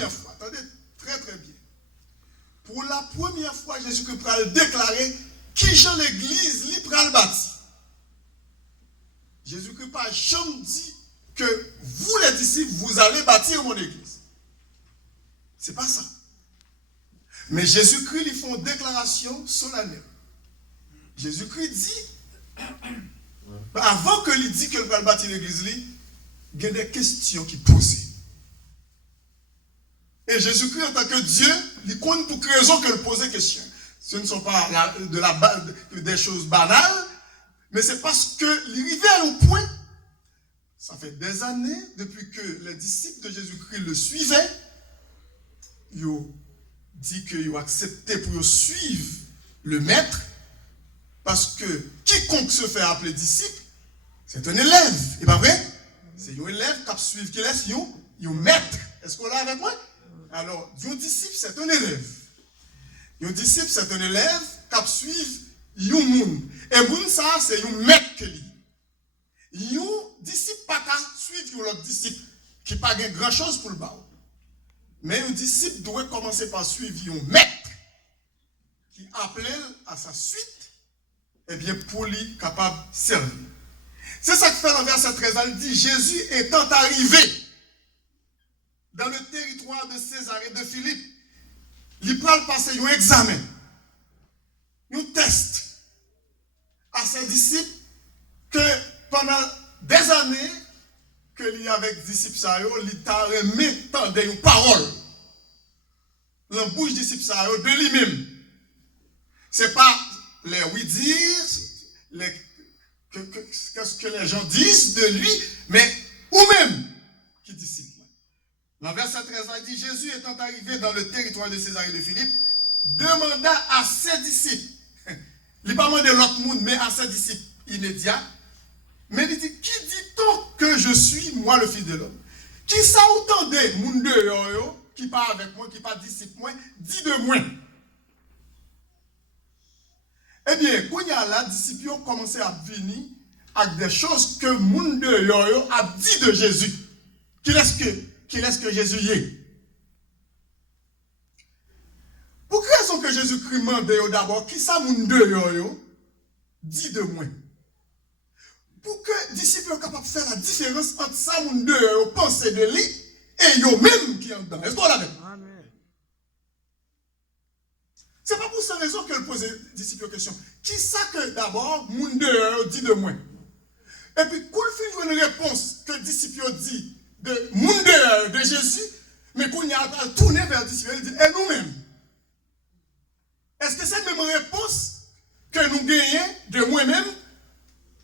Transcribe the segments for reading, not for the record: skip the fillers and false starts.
première fois, attendez très très bien, pour la première fois, Jésus-Christ va déclarer qui Jean l'église li pral bâti. Jésus-Christ pas jamais dit que vous les disciples, vous allez bâtir mon église. C'est pas ça. Mais Jésus-Christ lui fait une déclaration solennelle. Jésus-Christ dit, avant que lui dit qu'il va bâtir l'église, il y a des questions qui posent. Et Jésus-Christ, en tant que Dieu, il compte pour quelle raison qu'il pose des questions. Ce ne sont pas des choses banales, mais c'est parce qu'il arrivait à un point. Ça fait des années, depuis que les disciples de Jésus-Christ le suivaient, ils ont dit qu'ils ont accepté pour suivre le maître, parce que quiconque se fait appeler disciple, c'est un élève, et pas vrai? C'est un élève qui suit qui laisse un maître. Est-ce qu'on l'a avec moi? Alors, un disciple, c'est un élève. Un disciple, c'est un élève qui suit un monde. Et monde, ça, c'est un maître que lui. Un disciple pas qu'à suivre l'autre disciple qui n'a pas grand-chose pour le bas. Mais un disciple doit commencer par suivre un maître qui appelle à sa suite, et bien pour lui capable de servir. C'est ça qui fait dans verset 13, il dit Jésus étant arrivé dans le territoire de César et de Philippe, il peut passer un examen, un test à ses disciples que pendant des années que lui avec les disciples, il t'a remis tant de paroles. La bouche des disciples de lui-même. Ce n'est pas les oui-dire, qu'est-ce que les gens disent de lui, mais ou-même qui disciple. Dans verset 13, il dit Jésus étant arrivé dans le territoire de César et de Philippe, demanda à ses disciples, il n'a pas demandé l'autre monde, mais à ses disciples immédiats, mais il dit qui dit-on que je suis, moi le Fils de l'homme? Qui ça autant de monde de qui part avec moi, qui part disciple moi, dit de moi. Eh bien, quand il y a là, les disciples ont commencé à venir avec des choses que monde de yo a dit de Jésus. Qui est-ce que Jésus y est? Pour quelle raison que Jésus-Christ demande d'abord qui ça monde de yo dit de moi? Pour que les disciples soient capables de faire la différence entre ça monde de yo penser de lui et yo même qui est en dedans. Est-ce qu'on l'a même? C'est pas pour cette raison qu'elle pose les disciples la question. Qui ça que d'abord, moun de dit de moi? Et puis, quand il fait une réponse que le disciple dit de moun de Jésus, mais qu'on y a tourné vers le disciple, il dit, et nous-mêmes? Est-ce que c'est la même réponse que nous gagnons de moi-même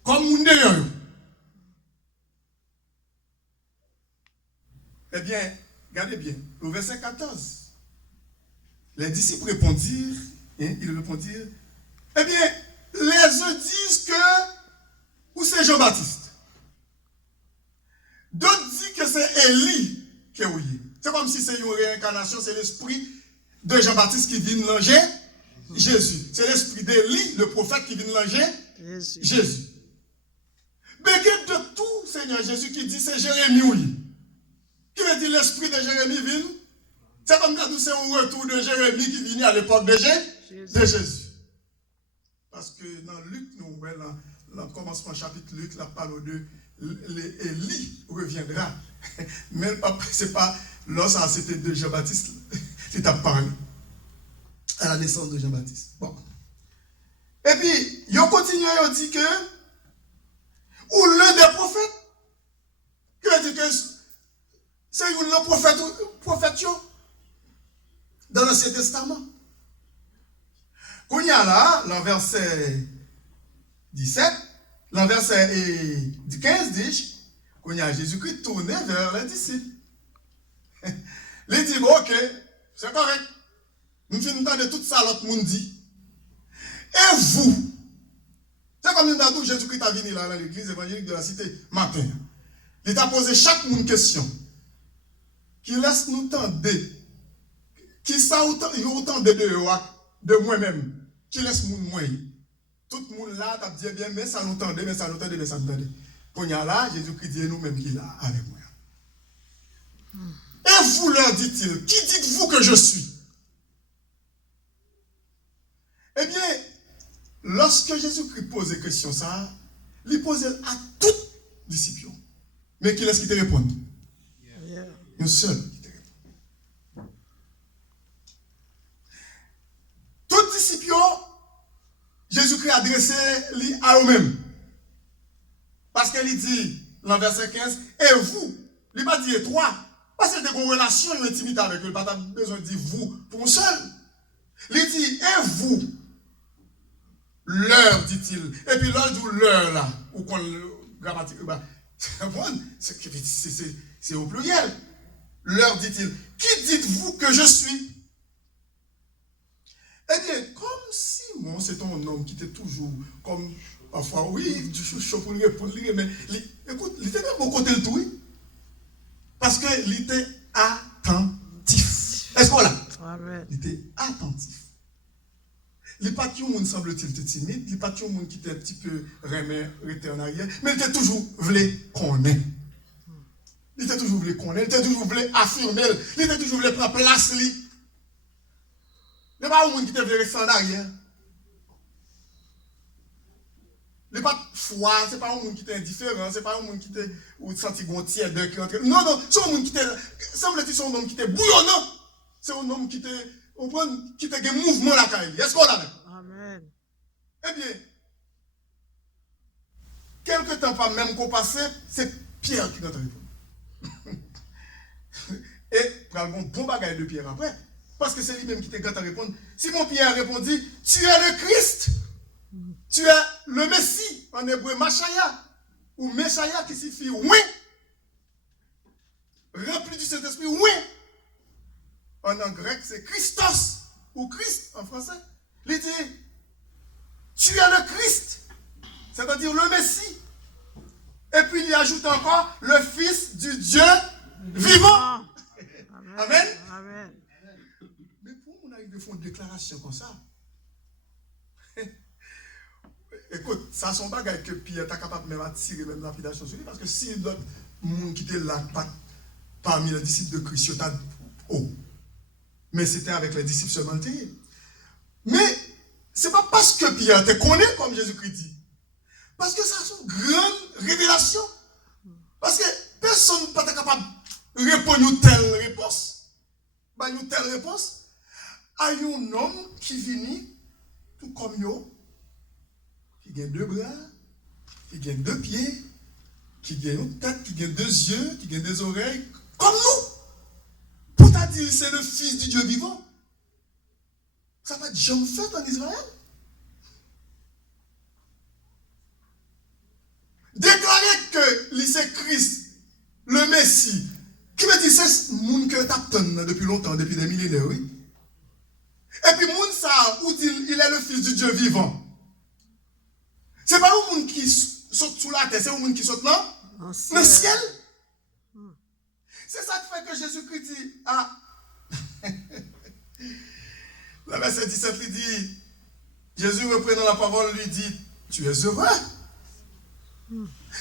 comme moun de? Eh bien, regardez bien, au verset 14. Les disciples répondirent, ils répondirent, eh bien, les uns disent que, ou c'est Jean-Baptiste. D'autres disent que c'est Élie qui est ouillé. C'est comme si c'est une réincarnation, c'est l'esprit de Jean-Baptiste qui vient langer Jésus. C'est l'esprit d'Élie, le prophète qui vient langer Jésus. Mais de tout, Seigneur Jésus qui dit c'est Jérémie ouillé. Qui veut dire l'esprit de Jérémie vient? C'est comme quand c'est un retour de Jérémie qui vient à l'époque de Jésus. Parce que dans Luc, nous, dans le commencement chapitre Luc, la parole de Élie reviendra. Mais c'est pas, là, ça c'était de Jean-Baptiste, qui t'a parlé. À la naissance de Jean-Baptiste. Bon. Et puis, ils ont continué, ils ont dit que, ou l'un des prophètes, qui veut dire que c'est un prophète, dans l'Ancien Testament. Quand il y a là, dans verset 17, dans verset 15, dit, quand il y a Jésus-Christ tourné vers les disciples. Il dit, bon, ok, c'est correct. Nous finissons de tout ça, l'autre monde dit. Et vous? C'est comme nous avons dit, Jésus-Christ a venu là dans l'église évangélique de la cité matin. Il a posé chaque monde une question. Qui laisse nous tendre. Qui ça autant de moi-même, qui laisse mon moi. Tout le monde là, t'as dit bien, mais ça nous tendait, mais ça nous tendait, mais ça nous tendait. Quand il y a là, Jésus-Christ dit nous-mêmes qui est là avec moi. Et vous, leur dit-il, qui dites-vous que je suis? Eh bien, lorsque Jésus-Christ pose des questions, ça, il pose à tous les disciples. Mais qui est-ce qui te répond? Un seul qui te répond. Tous les disciples, Jésus-Christ a adressé à eux-mêmes. Parce qu'il dit, dans verset 15, et vous, il n'a pas dit toi. Parce qu'il y a une relation, une intimité avec eux. Il n'a pas besoin de dire vous pour un seul. Il dit, et vous, leur, dit-il. Et puis là, il dit leur là, ou qu'on grammatique, c'est au pluriel. Leur, dit-il, qui dites-vous que je suis? Eh bien, comme Simon, c'est un homme qui était toujours comme, parfois, oui, je suis chaud pour lui répondre, mais écoute, il était même au côté de tout, oui. Parce qu'il était attentif. Est-ce qu'on l'a? Il était attentif. Il n'est pas qu'il y a semble-t-il timide, il n'est pas qu'il y a qui était un petit peu remet en arrière, mais il était toujours voulu qu'on ait. Il était toujours voulu qu'on ait, il était toujours voulu affirmer, il était toujours voulu prendre place. Il n'est pas un monde qui était voulu rester en arrière. Il n'est pas froid, ce n'est pas un monde qui était indifférent, ce n'est pas un monde qui était ou senti gontier de qui entre. Non, non, c'est un monde qui était, semble-t-il, c'est un homme qui était bouillonnant. C'est un homme qui était, qui était un mouvement là quand il. Est-ce qu'on l'a? Amen. Eh bien, quelque temps pas même qu'on passait, c'est Pierre qui nous répond. Et pour un bon bagage de Pierre après, parce que c'est lui-même qui t'a à répondre. Simon Pierre répondit, tu es le Christ, tu es le Messie, en hébreu Machaya, ou Meshaya qui signifie oui, rempli du Saint-Esprit, oui. En grec, c'est Christos, ou Christ en français. Il dit, tu es le Christ, c'est-à-dire le Messie. Et puis il y ajoute encore le Fils du Dieu vivant. Amen. Amen. Amen. Mais pour on arrive à faire une déclaration comme ça, écoute, ça son bagage que Pierre est capable même attirer même lapidation sur lui, parce que si l'autre monde qui était là parmi les disciples de Christ, il était haut. Mais c'était avec les disciples seulement. Mais ce n'est pas parce que Pierre te connaît comme Jésus-Christ dit. Parce que ça c'est une grande révélation. Parce que personne n'est pas capable de répondre à une telle réponse. Une telle réponse à un homme qui vient tout comme yo, qui a 2 bras, qui a 2 pieds, qui a une tête, qui a 2 yeux, qui a des oreilles, comme nous. Pour t'a dire c'est le Fils du Dieu vivant. Ça va jamais fait en Israël. Déclarer que c'est Christ, le Messie, qui me dit c'est le monde que tu attends depuis longtemps, depuis des millénaires, oui. Et puis, monde ça, où dit il est le Fils du Dieu vivant. C'est pas un monde qui saute sous la terre, c'est un monde qui saute là, dans le ciel. C'est ça qui fait que Jésus-Christ dit, le verset 17 lui dit, Jésus reprenant la parole lui dit, tu es heureux.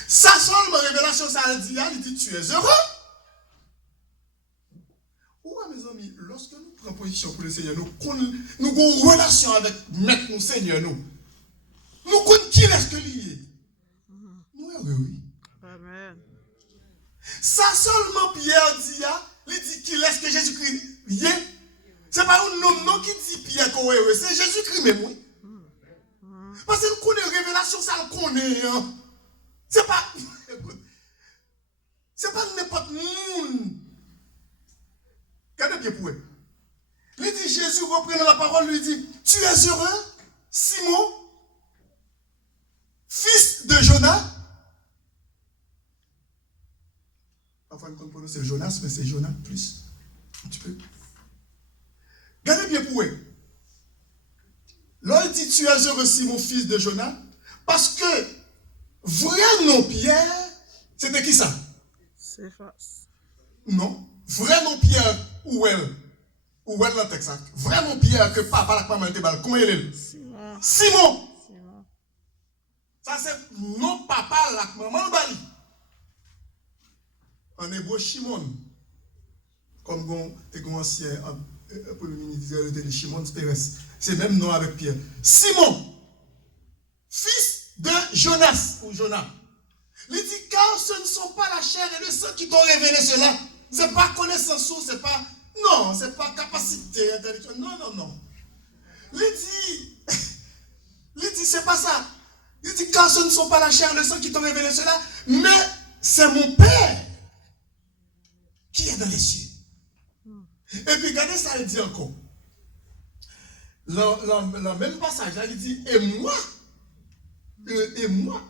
Ça seulement révélation, ça dit, il dit, tu es heureux. Ouais, mes amis, lorsque nous prenons position pour le Seigneur, nous avons une relation avec Maître, nous, Seigneur, nous connaissons qui est-ce que lié. Nous sommes heureux, oui. Amen. Ça seulement Pierre dit, il dit qu'il est-ce que Jésus-Christ lié. C'est pas un homme qui dit Pierre qu'on est heureux, c'est Jésus-Christ même, oui. Parce que nous connaissons la révélation, ça le connaît. C'est pas, écoute, c'est pas n'importe monde. Regardez bien pour eux. Il dit, Jésus reprenant la parole, lui dit, tu es heureux, Simon, fils de Jonas. Parfois, nous comprenons c'est Jonas, mais c'est Jonas plus. Un petit peu. Regardez bien pour eux. Là, il dit, tu es heureux, Simon, fils de Jonas, parce que vrai nom Pierre, c'était qui ça? C'est face. Non. Vrai nom Pierre, où elle dans le texte? Vrai nom Pierre, que papa la maman était balle. Comment il est? Simon. Simon. Simon. Ça c'est non papa la maman balle. En hébreu, Shimon. comme un ancien premier ministre de Shimon Peres. C'est même nom avec Pierre. Simon, fils de Jonas ou Jonah. Il dit, car ce ne sont pas la chair et le sang qui t'ont révélé cela. Ce n'est pas connaissance, c'est pas. Non, ce n'est pas capacité intellectuelle. Non. Il dit, c'est pas ça. Il dit, car ce ne sont pas la chair et le sang qui t'ont révélé cela, mais c'est mon Père qui est dans les cieux. Et puis, regardez ça, il dit encore. Le même passage, là, il dit, et moi,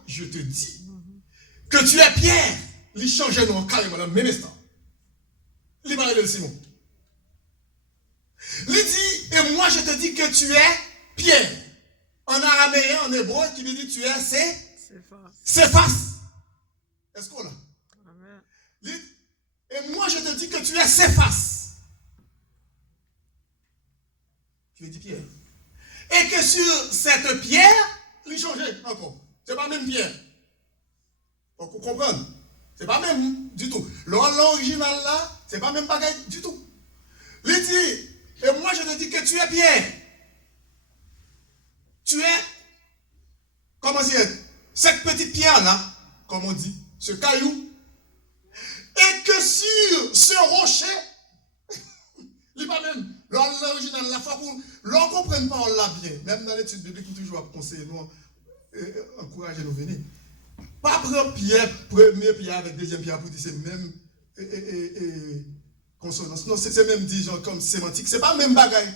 je te dis que tu es Pierre. Il changeait nous carrément dans le même instant. Il parlait de Simon. Il dit, et moi, je te dis que tu es Pierre. En araméen, en hébreu, qui lui dit, tu es Céphas. Est-ce qu'on l'a? Amen. Et moi, je te dis que tu es Céphas. Tu lui dis Pierre. Et que sur cette pierre, il changeait encore. C'est pas même pierre. Faut qu'on comprenne. C'est pas même du tout. L'original là, c'est pas même bagaille du tout. Il dit, et moi je te dis que tu es Pierre. Tu es, comment dire, cette petite pierre là, comme on dit, ce caillou. Et que sur ce rocher, il n'est pas même, l'original la fois pour, l'on ne comprenne pas, on l'a bien. Même dans l'étude biblique, nous toujours conseiller, nous encourager nous venir. Pas prendre pierre, première pierre avec deuxième pierre pour dire c'est même consonance. Non, c'est même dit genre comme sémantique. C'est pas même bagaille.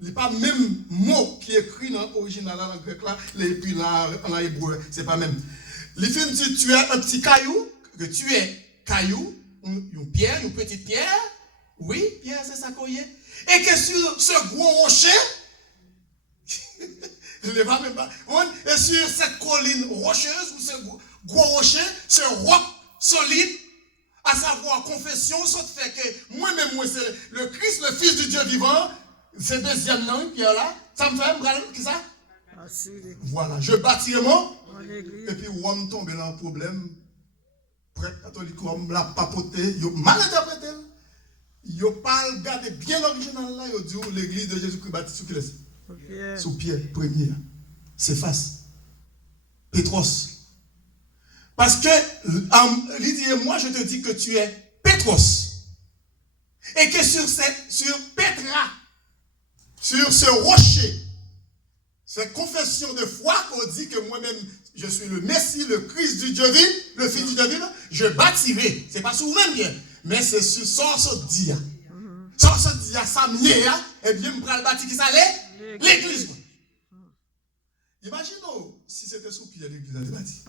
Il n'est pas même mot qui est écrit dans l'original en grec là, et puis là en hébreu. C'est pas même. Les films disent tu es un petit caillou, que tu es caillou, une pierre, une petite pierre. Oui, pierre, c'est ça qu'on y est. Et que sur ce gros rocher, il n'est pas même pas. Et sur cette colline rocheuse, ou ce gros rocher, ce roc solide, à savoir confession, ça fait que moi-même, moi, c'est le Christ, le Fils du Dieu vivant, c'est deuxième nom, Pierre là, ça me fait un bras, qui ça? Voilà, je bâtirai mon, et puis on me tombe dans un problème, prêtre catholique, on me l'a papoté, il mal interprété. Il n'a pas regardé bien l'original là, il dit l'église de Jésus-Christ bâtie sous qui sous Pierre, premier. Céphas. Pétros. Parce que, il dit, moi je te dis que tu es Pétros. Et que sur Pétra, sur ce rocher, cette confession de foi qu'on dit que moi-même, je suis le Messie, le Christ du Dieu vivant, le Fils du Dieu vivant, je bâtirai. Ce n'est pas souvent bien, mais c'est sur ça dia. Ça dia, ça m'y est, et bien, je vais bâtir qui ça l'est? L'église. Imaginons si c'était sous Pierre, l'église a bâti.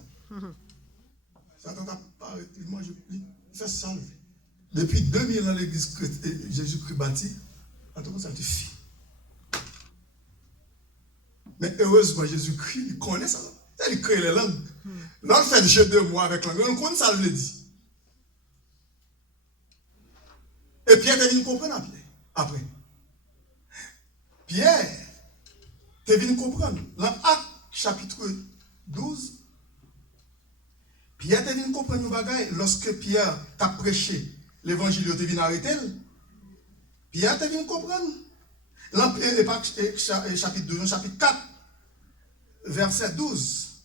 Ça t'entend pas, moi je fais ça. Depuis 2000 ans, l'église Jésus-Christ bâti, en tout cas, ça te fit. Mais heureusement, Jésus-Christ, il connaît ça. Il crée les langues. Là, on fait le jeu de mots avec langue. On connaît ça, je le dis. Et Pierre, tu viens comprendre après. Pierre, tu viens comprendre. Dans Actes chapitre 12, Pierre, tu viens comprendre nos bagailles. Lorsque Pierre t'a prêché l'évangile, tu viens arrêter. Pierre, tu viens comprendre. Dans chapitre 2, chapitre 4, verset 12.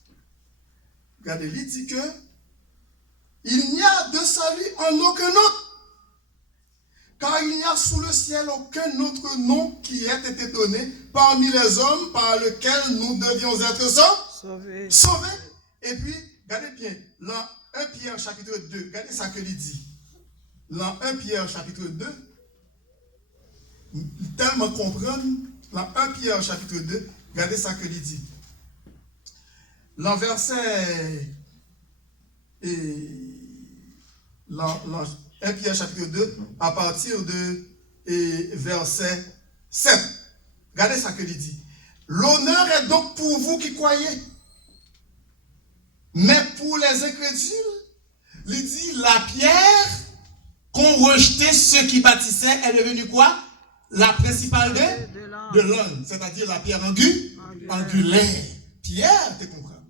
Regardez, il dit que il n'y a de salut en aucun autre. Car il n'y a sous le ciel aucun autre nom qui ait été donné parmi les hommes par lequel nous devions être sauvés. Et puis, regardez bien, dans 1 Pierre chapitre 2, regardez ça que il dit. Dans 1 Pierre chapitre 2, tellement comprendre, dans 1 Pierre chapitre 2, regardez ça que il dit. Dans verset... Dans 1 Pierre chapitre 2, à partir de verset 7. Regardez ça que il dit. L'honneur est donc pour vous qui croyez. Mais pour les incrédules, il dit la pierre qu'ont rejeté ceux qui bâtissaient est devenue quoi? La principale de l'homme. C'est-à-dire la pierre angulaire. Pierre, tu comprends?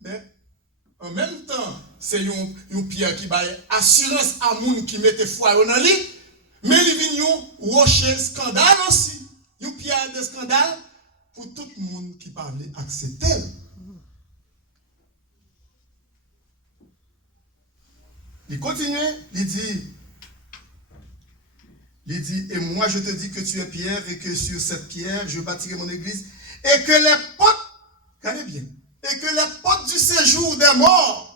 Mais en même temps, c'est une pierre qui baille assurance à moun qui mette foi dans lui, mais il vient un rocher scandale aussi. Une pierre de scandale pour tout le monde qui parle accepter. Il continue, il dit, et moi je te dis que tu es pierre et que sur cette pierre je bâtirai mon église et que les portes, regardez bien, et que les portes du séjour des morts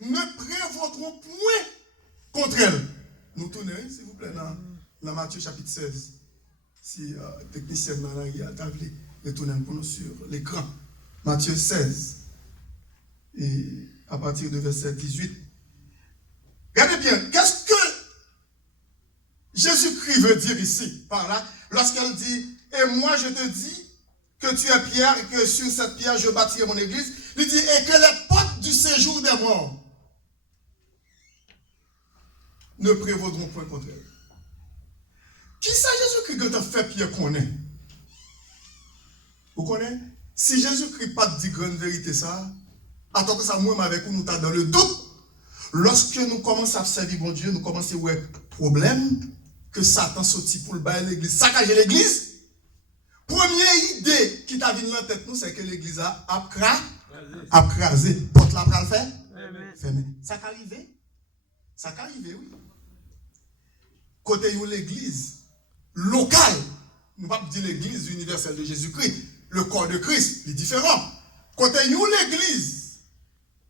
ne prévaudront point contre elle. Nous tournons, s'il vous plaît, dans Matthieu chapitre 16. Si technicien dans la table, retournez pour nous sur l'écran. Matthieu 16. Et à partir de verset 18. Regardez bien, qu'est-ce que Jésus-Christ veut dire ici, par là, lorsqu'elle dit, et moi je te dis que tu es pierre et que sur cette pierre je bâtirai mon église. Il dit, et que les portes du séjour des morts ne prévaudront point contre elle. Qui ça Jésus-Christ a fait pierre qu'on est? Vous connaissez? Si Jésus-Christ pas dit grande vérité ça, attends que ça moi avec nous dans le doute. Lorsque nous commençons à servir bon Dieu, nous commençons à avoir problème que Satan sortit pour le bailler l'église, saccager l'église. Première idée qui t'a venu dans la tête nous, c'est que l'église a crasé. Porte la pral fait? Fermé. Ça qu'arrivé? Ça qu'arrivé, oui. Côté de l'église locale, nous ne pouvons pas dire l'église universelle de Jésus-Christ, le corps de Christ, est différent. Côté de l'église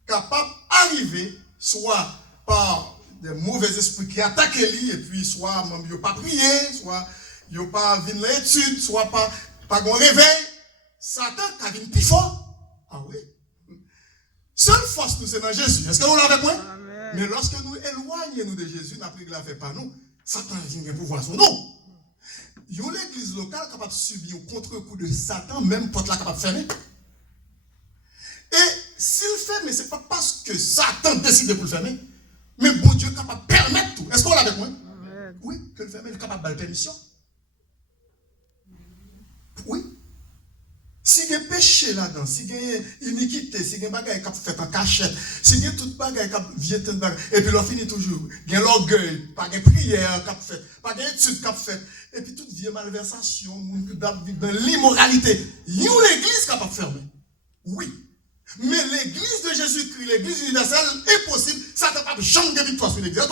capable d'arriver, soit par des mauvais esprits qui attaquent lui, et puis soit ils n'ont pas prié, soit ils n'ont pas vu l'étude, soit pas un réveil. Satan a vu plus fort. Ah oui. Seule force nous c'est dans Jésus. Est-ce que vous l'avez point? Mais lorsque nous éloignons de Jésus, n'a pris que la fait pas nous. Satan vient pouvoir son nom. Il y a l'église locale capable de subir un contre-coup de Satan, même porte la capable de fermer. Et s'il fait, mais ce n'est pas parce que Satan décide de le fermer, mais bon Dieu est capable de permettre tout. Est-ce qu'on l'a avec moi? Oui, que le fermer, il est capable de permission. Oui. Si il y a péché là-dedans, si il y a iniquité, si il y a des bagages qui fait en cachette, si il y a tout bagage qui vient de bagage, et puis l'on finit toujours, il y a l'orgueil, pas de prière qui fait, pas d'études qui fait, et puis toute vieille malversation, dans l'immoralité, il y a une église capable de fermer. Oui. Mais l'église de Jésus-Christ, l'église universelle, est possible, ça ne peut pas changer de victoire sur l'église.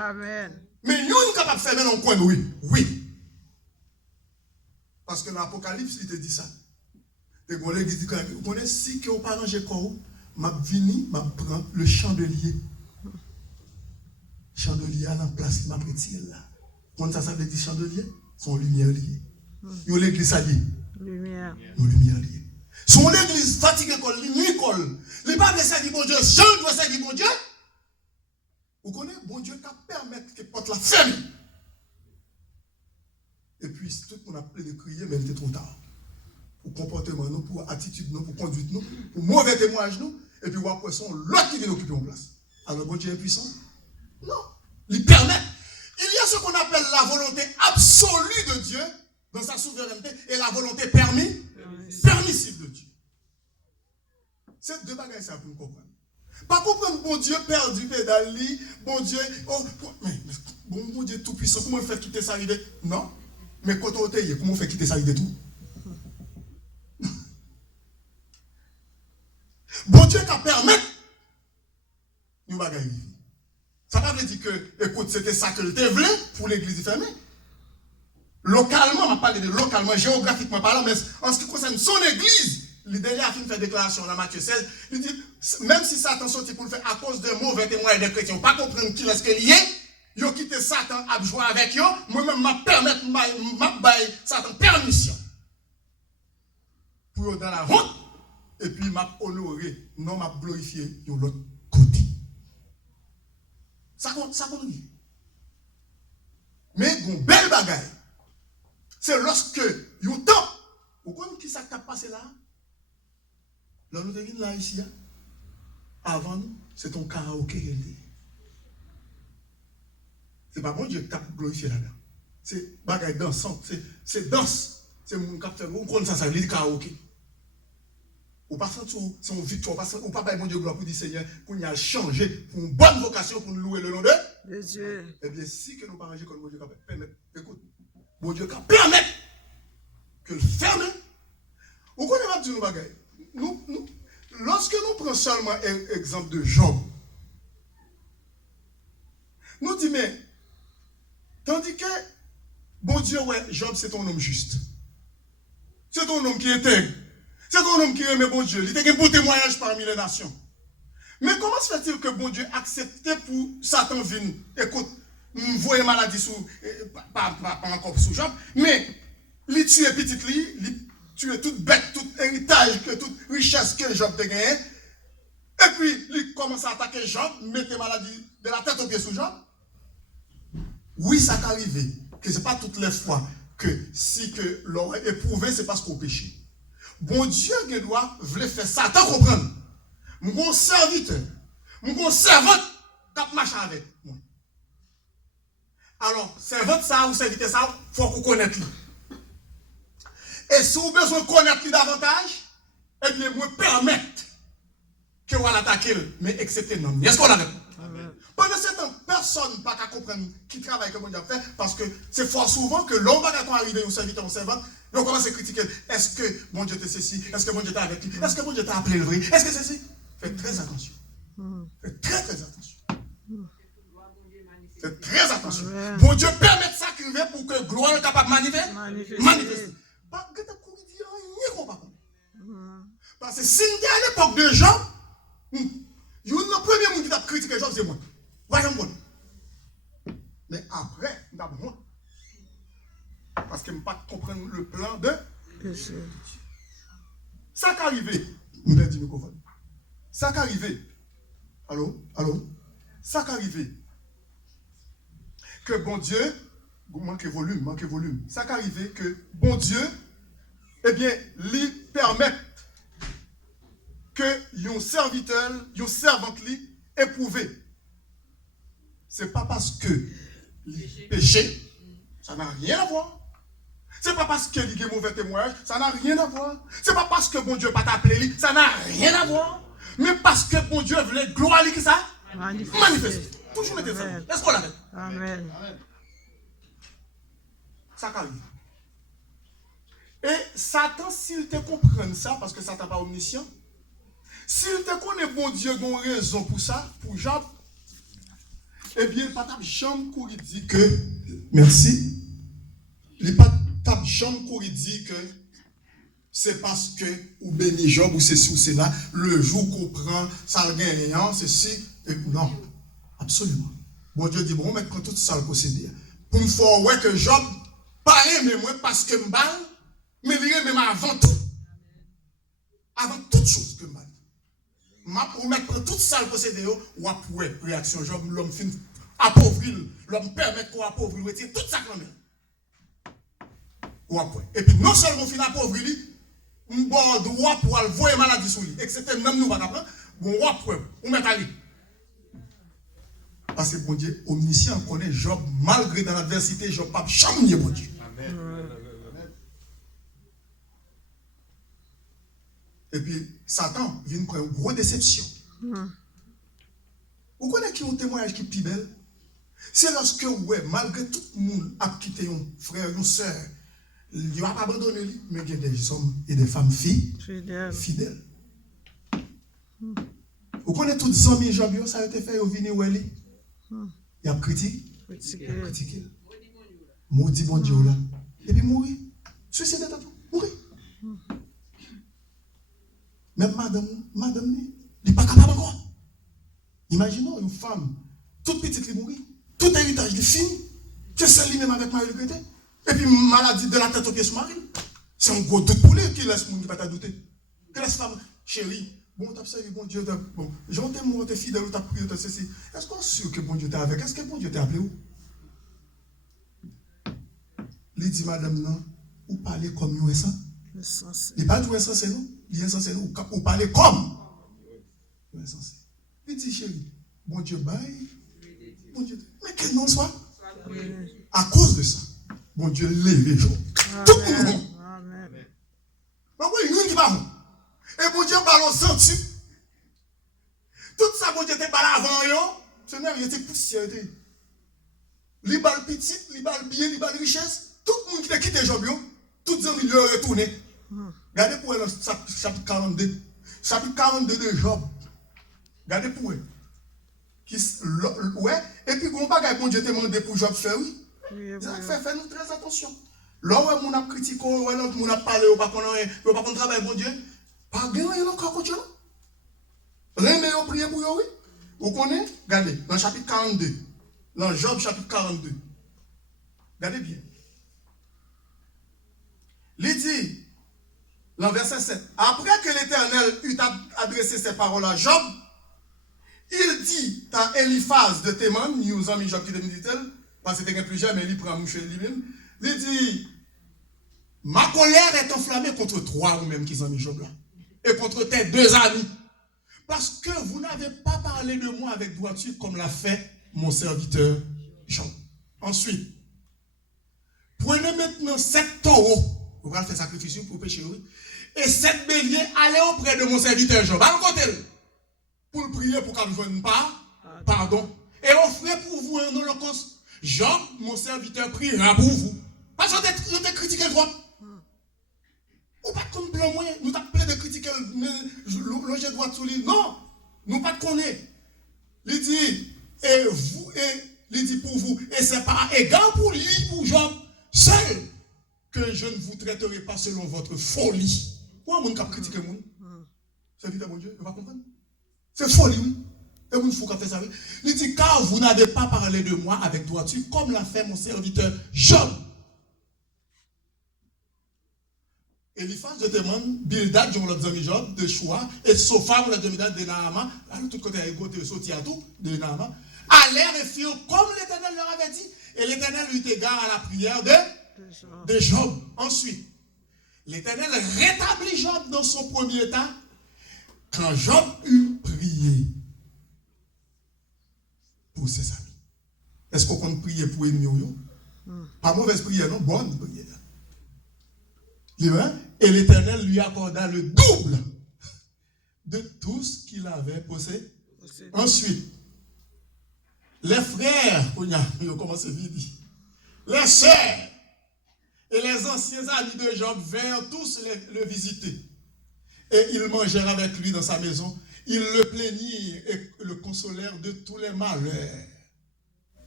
Amen. Mais il y a une capable de fermer dans le coin, oui. Oui. Parce que dans l'Apocalypse, il te dit ça. Et vous connaissez, si vous n'avez pas arrangé quoi, je prends le chandelier. Chandelier à la place, je prends là. Quand ça veut dire chandelier, son lumière liée. Vous l'église alliée. Lumière. Lumière liée. Son l'église fatiguée, l'école. Les pas de servir bon Dieu, Jean doit servir bon Dieu. Vous connaissez, bon Dieu qui permet que porte la ferme. Et puis, tout le monde a appelé de crier, mais il était trop tard. Pour comportement, nous, pour attitude, nous, pour conduite, nous, pour mauvais témoignage, nous, et puis, après ça, l'autre qui vient occuper en place. Alors, bon Dieu est puissant? Non. Il permet. Il y a ce qu'on appelle la volonté absolue de Dieu, dans sa souveraineté, et la volonté permissive de Dieu. C'est deux bagages, ça pour nous comprendre. Pas comprendre, bon Dieu perdu, pédale, bon Dieu, bon Dieu tout puissant, comment il fait quitter ça arriver? Non. Mais quand on est, comment on fait quitter ça arriver tout? Bon Dieu qui permet nous bagaille. Ça ne veut pas dire que, écoute, c'était ça que le voulait pour l'église fermée. Localement, on va parler de localement, géographiquement parlant, mais en ce qui concerne son église, il déjà a fait une déclaration dans Matthieu 16, il dit, même si Satan sortit pour le faire à cause de mauvais témoins des chrétiens, pas comprendre qui est-ce qu'il y est, ils ont quitté Satan à jouer avec eux, moi-même, m'a permettre, m'a Satan permission. Pour eux dans la route, et puis m'a honoré, non m'a glorifié de l'autre côté. Ça compte dit. Mais une belle bagaille, c'est lorsque il y a un temps, vous connaissez qui ça a passé là? Là, nous sommes là ici, avant nous, c'est ton karaoké. C'est pas bon Dieu qui t'a glorifié là-dedans. C'est bagaille dansante, c'est danse. C'est mon capteur, vous connaissez ça, ça veut dire karaoké. Ou pas sentir c'est une victoire, ou pas bon Dieu gloire pour dire Seigneur, qu'on y a changé pour une bonne vocation pour nous louer le nom de Dieu. Eh bien, si que nous pas ranger comme bon Dieu permettre, écoute, bon Dieu permet que le ferme, vous connaissez pas dire nous bagaille. Lorsque nous prenons seulement exemple de Job, nous disons, mais, tandis que, bon Dieu, ouais, Job, c'est un homme juste. C'est un homme qui est intègre. C'est un homme qui aime bon Dieu. Il était un beau témoignage parmi les nations. Mais comment se fait-il que bon Dieu acceptait pour Satan venir, écoute, voyer maladie sous, pas encore sous Job, mais il tue petit lit, il tue toute bête, tout héritage, toute richesse que Job a gagné. Et puis, il commence à attaquer Job, mettre maladie de la tête aux pieds sous Job. Oui, ça peut arriver, que ce n'est pas toutes les fois que si que l'on est éprouvé, c'est parce qu'on péché. Bon Dieu qui doit voulait faire Satan comprendre. Mon serviteur, mon servante, qui marche avec moi. Alors, servante ça ou serviteur ça, il faut qu'on connaisse lui. Et si vous avez besoin de connaître lui davantage, eh bien, moi permettre que vous l'attaquer, mais excepté non. Est-ce qu'on a répondu? Pendant ce temps, personne ne peut comprendre qui travaille comme on a fait, parce que c'est fort souvent que l'homme va arriver au serviteur, au servant, et on commence à critiquer. Est-ce que mon Dieu t'est ceci? Est-ce que mon Dieu t'est avec lui? Est-ce que mon Dieu t'a appelé le vrai? Est-ce que c'est ceci? Faites très attention. Faites très attention. Faites très attention. Bon Dieu permet ça qu'il veut pour que gloire soit capable de manifester. Pas que tu as parce que si nous à l'époque de Job, le premier monde qui t'a critiqué Job, c'est moi. Voyons moi. Mais après, nous avons moi. Parce que je ne peux pas comprendre le plan de Dieu. Ça qui arrivé, nous l'avons dit, microphone. Ça qui arrivé. Allô? Ça qui arrivé. Que bon Dieu, manque volume. Ça qui arrivé que bon Dieu, eh bien, lui permet que un serviteur, un servante lui éprouvé. C'est pas parce que le péché, ça n'a rien à voir. C'est pas parce que il y a mauvais témoignage, ça n'a rien à voir. C'est pas parce que bon Dieu pas t'appelé, ça n'a rien à voir. Mais parce que bon Dieu voulait gloire qui ça manifester. Toujours mettez ça. Est-ce qu'on l'arrête? Amen. Ça arrive. Et Satan, s'il te comprend ça, parce que Satan n'est pas omniscient, s'il te connaît bon Dieu, il a raison pour ça, pour Job, eh bien, il n'y a pas de chambre qui dit que, merci, il n'y a pas de chambre qui dit que c'est parce que ou béni Job ou ceci ou cela, le jour qu'on prend, ça gagnant, ceci, et non, absolument. Bon Dieu dit, bon, mettre tout ça le posséder. Pour me faire ouais que Job, pas aimer moi parce que me balle, mais il même avant tout. Avant toute chose que me balle. Pour mettre tout ça le posséder, ou après, réaction Job, l'homme fin appauvrir, l'homme permet qu'on appauvrir, retire tout ça quand même. Ou après. Et puis non seulement fin appauvrir, on boit droit pour avoir une maladie sur lui. Etc. Même nous, on va apprendre, bon, ou après, on met à lui. Parce que bon Dieu, omniscient, connaît Job, malgré dans l'adversité, Job pas jamais bon Dieu. Amen. Et puis, Satan vient prendre une grosse déception. Vous connaissez qui a un témoignage qui est plus belle? C'est lorsque, ouais, malgré tout le monde a quitté un frère, une soeur, il ne va pas abandonner lui, mais il y a des hommes et des femmes fidèles. Vous connaissez tous les hommes Job, ça a été fait, ils viennent où elle est? Il a critiqué. Maudit bon Dieu là. Et puis mourir. Suicide tout. Mourir. Même madame, il n'est pas capable encore. Imaginons une femme, toute petite qui mourit, tout héritage de fini, que celle lui-même avec Marie le et puis maladie de la tête aux pieds sous-marine. C'est un gros doute pour lui qui laisse mon qui va t'a douter. Que laisse femme, chérie, bon, t'as observé, bon Dieu, bon, j'entends moi, t'es fidèle, t'as prié, t'as ceci. Est-ce qu'on est sûr que bon Dieu t'est avec? Est-ce que bon Dieu t'est appelé où? Il dit, madame, non, ou parler comme nous, ça? Il n'est pas tout insensé, non? Il est insensé, ou parler comme nous, insensé. Il dit, chérie, bon Dieu, bye. Bon Dieu, mais quel nom soit? À cause de ça, bon Dieu, lève les jours. Tout le monde. Mais oui, nous qui va. Et bon Dieu, ballon senti. Tout ça, bon Dieu, était bal avant, yo. Seigneur, il était poussière. Li bal petit, li bal bien, li bal richesse. Tout le monde qui a quitté Job, yo, tout le monde est retourné. Regardez pour elle, chapitre 42. Chapitre 42 de Job. Regardez pour elle. Ouais, et puis, on va bon Dieu te demandé pour Job faire, oui. Fais-nous très attention. Là où on a critiqué, on a parlé, on n'a pas qu'on travaille, bon Dieu. Pas bien, il y a encore contre nous. Remets au prier pour eux, oui. Vous connaissez? Regardez, dans le chapitre 42. Dans Job, chapitre 42. Regardez bien. Il dit, dans verset 7, après que l'Éternel eut adressé ses paroles à Job, il dit à Eliphaz de Théman, nous avons mis Job qui dit-elle, parce que c'était plusieurs, mais il prend mouche lui-même. Il dit, ma colère est enflammée contre toi, vous-même qui ont mis Job là, et contre tes deux amis, parce que vous n'avez pas parlé de moi avec droiture comme l'a fait mon serviteur Job. Ensuite, prenez maintenant 7 taureaux, vous allez faire sacrifice pour pécher, oui, et 7 béliers, allez auprès de mon serviteur Job, à côté, pour le prier pour qu'il ne vienne pas, pardon, et offrez pour vous un holocauste. Job, mon serviteur, priera pour vous. Parce que vous avez critiqué le droit. Ou pas comme blanc moyen, nous avons plein de critiquer le droit sous lui. Non, nous pas de connaître. Il dit, et vous, et il dit pour vous, et c'est pas égal pour lui, pour Job, seul, que je ne vous traiterai pas selon votre folie. Pourquoi on a critiqué le monde? Serviteur, mon Dieu, il va comprendre. C'est folie, oui. Et vous ne faut pas faire ça. Il dit, car vous n'avez pas parlé de moi avec droiture, comme l'a fait mon serviteur Job. Eliphaz, je te demande, Bildad, je l'ai dit, Job, de Choua, et Sophar, je l'ai dit, de Nahama, à tout côté, de sortir à tout, de Nahama, allèrent et firent comme l'Éternel leur avait dit, et l'Éternel eut égard à la prière de Job. Ensuite, l'Éternel rétablit Job dans son premier état, quand Job eut prié pour ses amis. Est-ce qu'on compte prier pour ennemis? Pas mauvaise prière, non, bonne prière. Et l'Éternel lui accorda le double de tout ce qu'il avait possédé. Ensuite, les frères, ils ont commencé vite, les sœurs et les anciens amis de Job vinrent tous le visiter. Et ils mangèrent avec lui dans sa maison. Ils le plaignirent et le consolèrent de tous les malheurs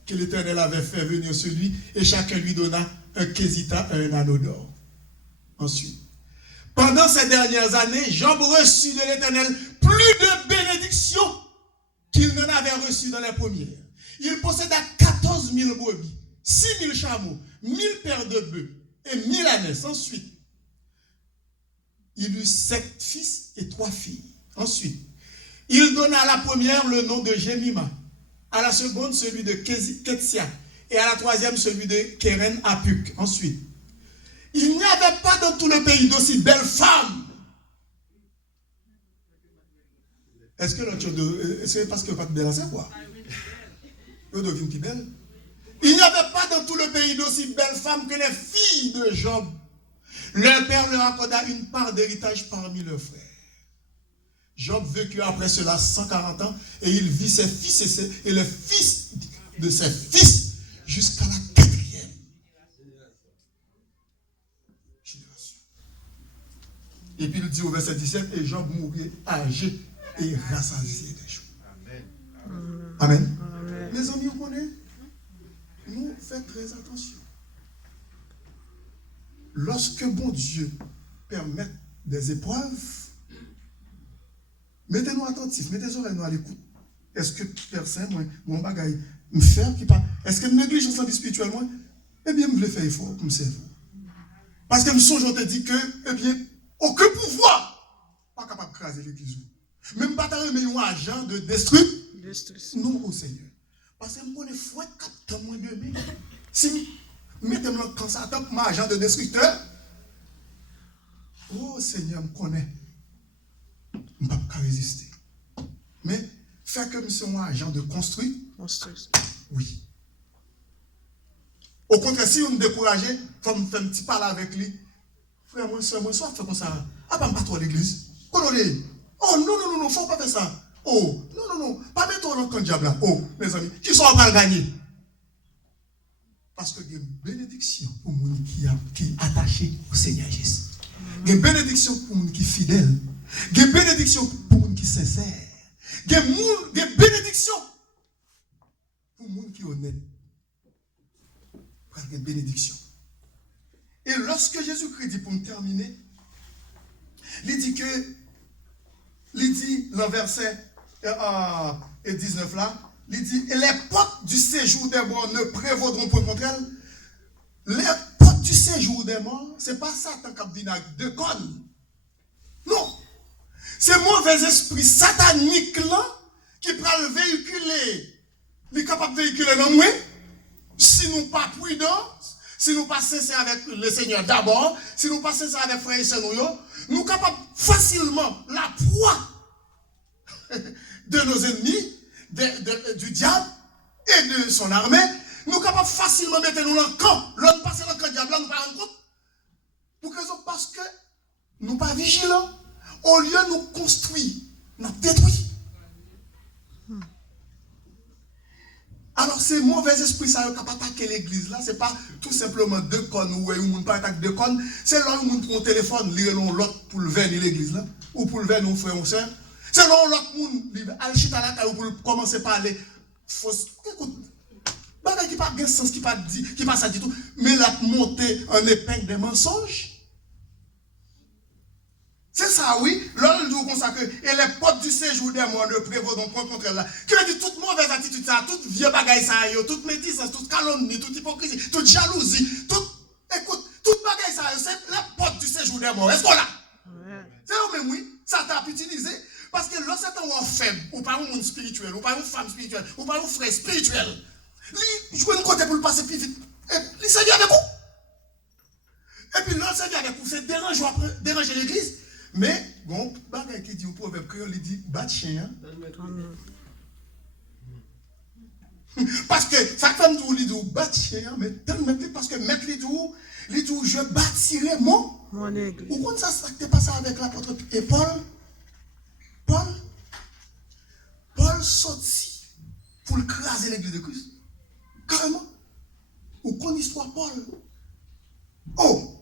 que l'Éternel avait fait venir sur lui. Et chacun lui donna un quesita et un anneau d'or. Ensuite, pendant ces dernières années, Job reçut de l'Éternel plus de bénédictions qu'il n'en avait reçu dans les premières. Il posséda 14 000 brebis, 6 000 chameaux, 1000 paires de bœufs et 1000 ânes. Ensuite, il eut 7 fils et 3 filles. Ensuite, il donna à la première le nom de Jemima, à la seconde celui de Ketsia, et à la troisième celui de Keren Apuk. Ensuite, il n'y avait pas dans tout le pays d'aussi belles femmes. Est-ce que c'est parce que pas de belle, c'est quoi? Il n'y avait pas dans tout le pays d'aussi belles femmes que les filles de Job. Leur père leur accorda une part d'héritage parmi leurs frères. Job vécut après cela 140 ans et il vit ses fils et les fils de ses fils jusqu'à la 4e génération. Et puis il dit au verset 17, et Job mourit âgé et rassasié des choses. Amen. Amen. Amen. Les amis, vous connaissez? Nous faisons très attention. Lorsque bon Dieu permet des épreuves, mettez-nous attentifs, mettez les oreilles à l'écoute. Est-ce que personne, mon bagaille, me fait qui pas? Est-ce que je néglige en vie spirituelle, moi? Eh bien, je vais faire effort pour me servir. Parce que je me songe, on te dit que, eh bien, aucun pouvoir pas capable de craser l'église. Même pas un agent de destruction. Non, au Seigneur. Parce que je connais fouet capteur moins de mai. Si mettez-moi quand ça attaque mon agent de destructeur. Oh Seigneur, je connais. Je ne peux pas résister. Mais faire comme si on agent de construire. Oui. Au contraire, si on me décourage, il faut me faire un petit parler avec lui. Frère, moi, soeur, moi, soit fait comme ça. Ah, pas trop l'église. Oh, non, faut pas faire ça. Oh, non, pas mettre dans le camp diable là. Oh, mes amis, qui sont pas gagner? Parce que il y a une bénédiction pour les gens qui est attaché au Seigneur Jésus. Il y a une bénédiction pour les gens qui est fidèle. Il y a une bénédiction pour les gens qui sont sincères. Il y a une bénédiction pour les gens qui sont honnêtes. Il y a une bénédiction. Et lorsque Jésus-Christ dit, pour me terminer, il dit dans le verset 19 là, il dit, et les portes du séjour des morts ne prévaudront point contre elles. Les portes du séjour des morts, ce n'est pas Satan qui a dit de conne. Non. C'est mauvais esprit satanique là qui peut le véhiculer. Il est capable de véhiculer dans moi. Si nous pas prudents, si nous pas sincères avec le Seigneur d'abord, si nous pas sincères avec frères et sœurs, nous sommes capables facilement la proie de nos ennemis, du diable et de son armée. Nous sommes capables facilement de mettre nous dans le camp. L'on passe dans le camp du diable, nous ne pas rendre compte. Pour raison parce que nous ne sommes pas vigilants. Au lieu de nous construire, nous détruit. Alors, ces mauvais esprits, ça n'a pas attaqué l'église là. Ce n'est pas tout simplement deux connes ou un monde pas attaquer deux connes. C'est là où on prend un téléphone, lire l'autre pour le venir l'église là. Ou pour le venir nos frères ou sœurs. C'est là où l'autre monde, al chita la caille pour commencer à parler. Écoute, bagay qui pas de sens, qui pas dit, qui pas ça du tout. Mais la montée en épingle des mensonges. C'est ça, oui. L'on dit comme ça que, et les portes du séjour des morts ne prévaudront point contre elle là. Qui veut dire toute mauvaise attitude, ça, toute vieux bagaille, ça, toute médisance, toute calomnie, toute hypocrisie, toute jalousie, écoute, toute bagaille, ça, c'est les portes du séjour des morts. Est-ce qu'on l'a? Ouais. C'est eux même, oui. Ça t'a utilisé. Parce que lorsque tu es faible, ou pas un monde spirituel, ou pas une femme spirituelle, ou pas un frère spirituel, lui, je une côté pour le passer plus vite. Et il s'est dit avec vous. Et puis l'autre s'est dit avec vous, c'est déranger l'église. Mais, bon, bagay qui dit au proverbe créole, il dit, bat chien. Parce que, ça fait me dit, bat chien, mais tellement, parce que mettre les doux, je bâtirai mon église. Pourquoi ça ne pas ça avec l'apôtre et Paul sortit pour le craser l'église de Christ. Carrément. Ou qu'on histoire Paul. Oh!